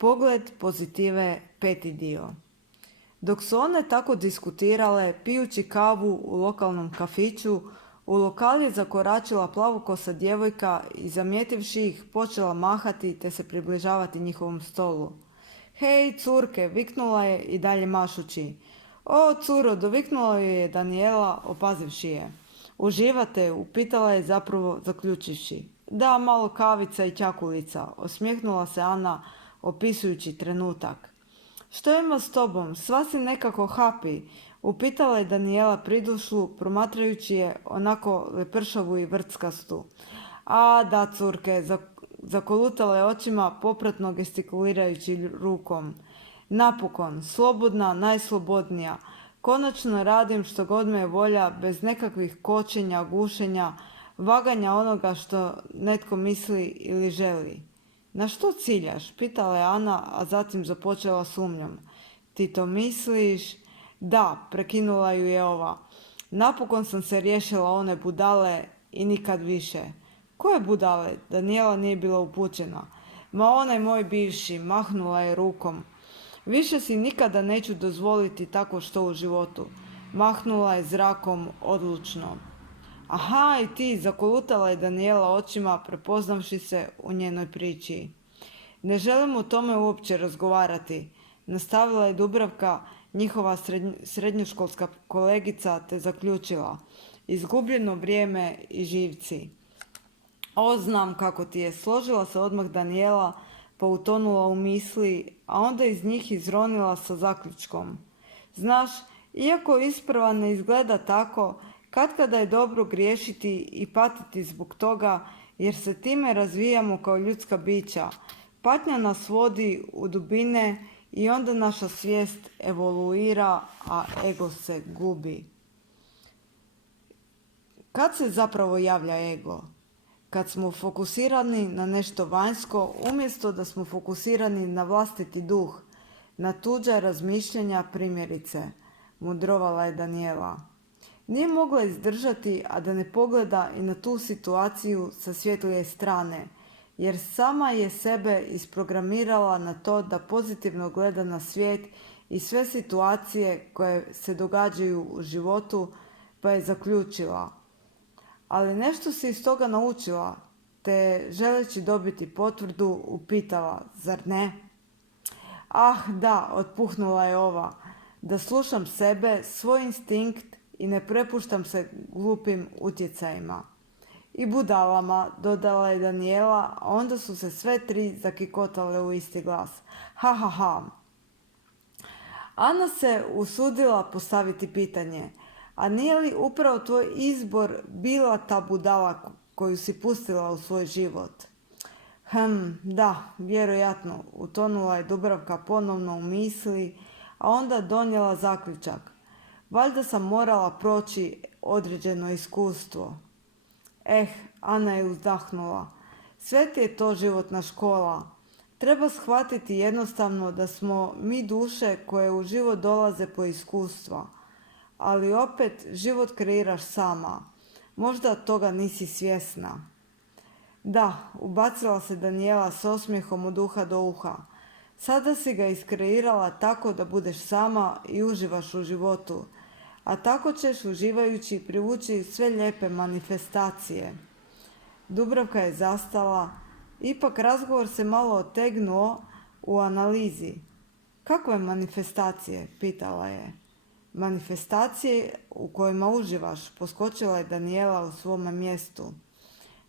Pogled pozitive, 5. dio. Dok su one tako diskutirale, pijući kavu u lokalnom kafiću, u lokal je zakoračila plavokosa djevojka i zamjetivši ih počela mahati te se približavati njihovom stolu. Hej, curke, viknula je i dalje mašući. O, curo, doviknula je Danijela, opazivši je. Uživate, upitala je zapravo zaključivši. Da, malo kavica i ćakulica, osmijehnula se Ana opisujući trenutak. Što ima s tobom? Sva si nekako happy, upitala je Danijela pridušlu, promatrajući je onako lepršavu i vrckastu. A da, curke, zakolutala je očima, popratno gestikulirajući rukom. Napokon, slobodna, najslobodnija. Konačno radim što god me je volja, bez nekakvih kočenja, gušenja, vaganja onoga što netko misli ili želi. Na što ciljaš? Pitala je Ana, a zatim započela sumnjom. Ti to misliš? Da, prekinula ju je ova. Napokon sam se riješila one budale i nikad više. Koje budale? Danijela nije bila upućena. Ma onaj moj bivši, mahnula je rukom. Više si nikada neću dozvoliti tako što u životu. Mahnula je zrakom odlučno. Aha, i ti, zakolutala je Danijela očima, prepoznavši se u njenoj priči. Ne želim o tome uopće razgovarati, nastavila je Dubravka, njihova srednjoškolska kolegica, te zaključila. Izgubljeno vrijeme i živci. O, znam kako ti je, složila se odmah Danijela, pa utonula u misli, a onda iz njih izronila sa zaključkom. Znaš, iako isprva ne izgleda tako, katkada je dobro griješiti i patiti zbog toga, jer se time razvijamo kao ljudska bića. Patnja nas vodi u dubine i onda naša svijest evoluira, a ego se gubi. Kad se zapravo javlja ego? Kad smo fokusirani na nešto vanjsko, umjesto da smo fokusirani na vlastiti duh, na tuđa razmišljanja, primjerice, mudrovala je Danijela. Nije mogla izdržati, a da ne pogleda i na tu situaciju sa svjetlije strane, jer sama je sebe isprogramirala na to da pozitivno gleda na svijet i sve situacije koje se događaju u životu, pa je zaključila. Ali nešto se iz toga naučila, te želeći dobiti potvrdu upitala, zar ne? Ah, da, otpuhnula je ova, da slušam sebe, svoj instinkt i ne prepuštam se glupim utjecajima. I budalama, dodala je Danijela, a onda su se sve tri zakikotale u isti glas. Ha, ha, ha. Ana se usudila postaviti pitanje, a nije li upravo tvoj izbor bila ta budala koju si pustila u svoj život? Da, vjerojatno, utonula je Dubravka ponovno u misli, a onda donijela zaključak. Valjda sam morala proći određeno iskustvo. Ana je uzdahnula. Sve ti je to životna škola. Treba shvatiti jednostavno da smo mi duše koje u život dolaze po iskustva. Ali opet život kreiraš sama. Možda toga nisi svjesna. Da, ubacila se Danijela s osmijehom od uha do uha. Sada si ga iskreirala tako da budeš sama i uživaš u životu. A tako ćeš uživajući privući sve lijepe manifestacije. Dubravka je zastala, ipak razgovor se malo otegnuo u analizi. Kakve manifestacije? Pitala je. Manifestacije u kojima uživaš, poskočila je Danijela u svome mjestu.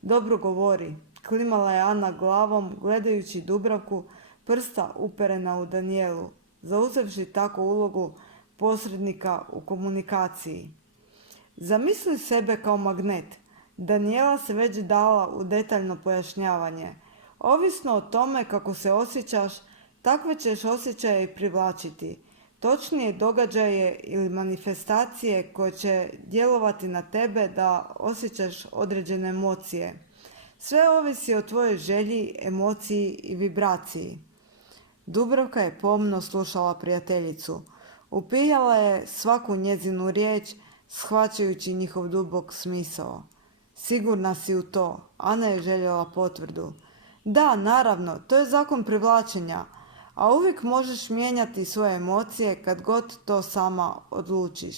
Dobro govori, klimala je Ana glavom gledajući Dubravku, prsta uperena u Danijelu, zauzevši tako ulogu posrednika u komunikaciji. Zamisli sebe kao magnet. Danijela se već dala u detaljno pojašnjavanje. Ovisno o tome kako se osjećaš, takve ćeš osjećaje i privlačiti. Točnije događaje ili manifestacije koje će djelovati na tebe da osjećaš određene emocije. Sve ovisi o tvojoj želji, emociji i vibraciji. Dubravka je pomno slušala prijateljicu. Upijala je svaku njezinu riječ, shvaćajući njihov dubok smisao. Sigurna si u to, Ana je željela potvrdu. Da, naravno, to je zakon privlačenja, a uvijek možeš mijenjati svoje emocije kad god to sama odlučiš.